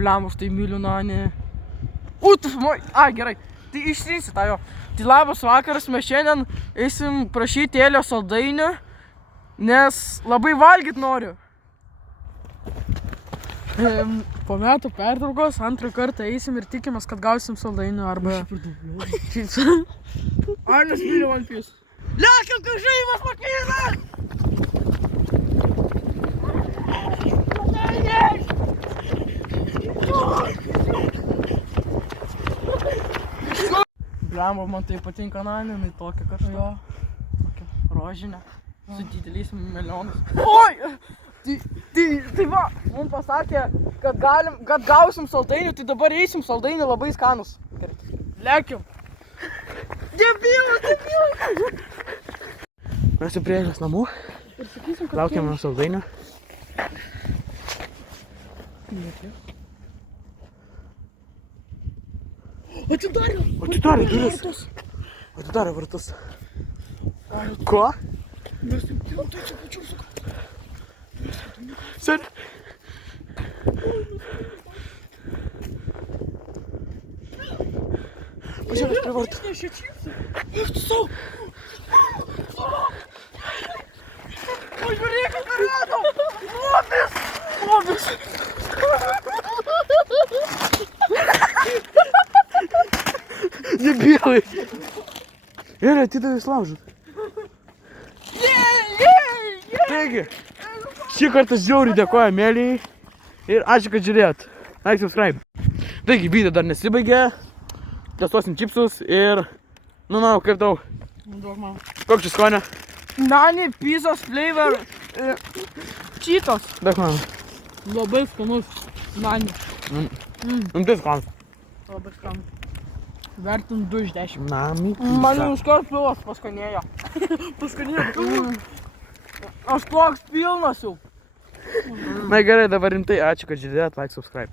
Bliam, už tai myliu Nanį. Ai, gerai. Tai ištrinsi tą jo. Tai labas vakaras, mes šiandien eisim prašyti Elio saldainių, nes labai valgyt noriu. Po metų pertraukos antrą kartą eisim ir tikimės, kad gausim saldainių arba... Arnas myliu One Piece. Lekiam, kai žaimas paklynas! Bliam, man tai patinka Nanė, jinai tokia kažką. Jo. Tokia rožinė. Su dideliais melionais. Oi! Tai va, mums pasakė, kad gausim saldainių, tai dabar eisim saldainių labai skanus. Lekiam. Debilas! Mes jau priežas namų. Laukiam nuo saldainių. Atidarė duris. Atidarė vartus. Ko? Mes taip tai čia pačiau sakau. Sėdi. Pažiūrės prie vartų. Nešia čipsų. Aš tu sau. Pažiūrėkit, ką radom. Lobis. Debilai. Ir atidavė slaužą. Taigi, šį kartą žiauriai dėkoju Mėlijai ir ačiū, kad žiūrėjot. Like, subscribe. Taigi, video dar nesibaigė. Testuosim čipsus ir... Nu, kaip tau? Duok man. Koks čia skonio? Nanį, pizzos flavor. Cheetos. Duok man. Labai skanus. Nanį. Tai skanus. Labai skanus. Vertinu 2 iš 10. Nami. Man jau iškart pilvas paskanėjo. Paskanėjo pilvas. Aš toks pilnas jau. Na gerai, dabar rimtai ačiū, kad žiūrėjot, like, subscribe.